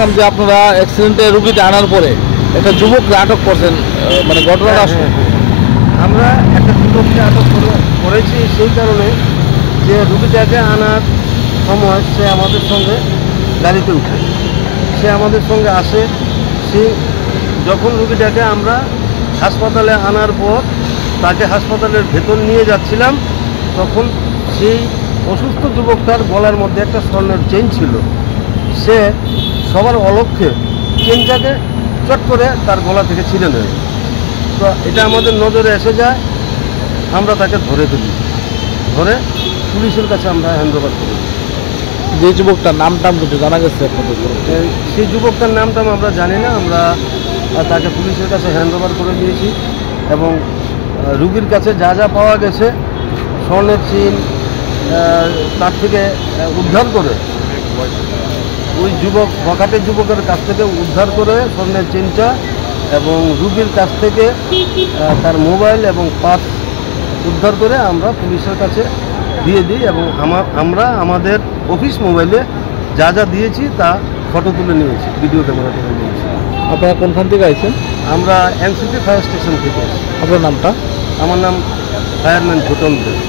দেখলাম যে আপনারা অ্যাক্সিডেন্টে রুগীটা আনার পরে একটা যুবককে আটক করছেন, মানে ঘটনাটা আসলে আমরা একটা যুবককে আটক করেছি সেই কারণে যে রুগীটাকে আনার সময় সে আমাদের সঙ্গে গাড়িতে উঠে সে আমাদের সঙ্গে আসে। সে যখন রুগীটাকে আমরা হাসপাতালে আনার পর তাকে হাসপাতালের ভেতর নিয়ে যাচ্ছিলাম, তখন সেই অসুস্থ যুবকটার গলার মধ্যে একটা স্বর্ণের চেইন ছিল। সে সবার অলক্ষ্যে চেইনটাকে চট করে তার গলা থেকে ছিঁড়ে নেয়। তো এটা আমাদের নজরে এসে যায়, আমরা তাকে ধরে তুলি, ধরে পুলিশের কাছে আমরা হ্যান্ডওভার করি। যে যুবকটার নাম কিছু জানা গেছে আপনাদের? সেই যুবকটার নামটা আমরা জানি না, আমরা তাকে পুলিশের কাছে হ্যান্ডওভার করে দিয়েছি। এবং রুগীর কাছে যা যা পাওয়া গেছে, স্বর্ণের চেইন তার থেকে উদ্ধার করে, ওই বখাটের যুবকের কাছ থেকে উদ্ধার করে স্বর্ণের চেইনটা এবং রুগীর কাছ থেকে তার মোবাইল এবং পার্স উদ্ধার করে আমরা পুলিশের কাছে দিয়ে দিই। এবং আমরা আমাদের অফিস মোবাইলে যা যা দিয়েছি তা ফটো তুলে নিয়েছি, ভিডিও ক্যামেরা তুলে নিয়েছি। আপনারা কোনখান থেকে আইছেন? আমরা এনসিপি ফায়ার স্টেশন থেকে। আপনার নামটা? আমার নাম ফায়ারম্যান ছোটন দে।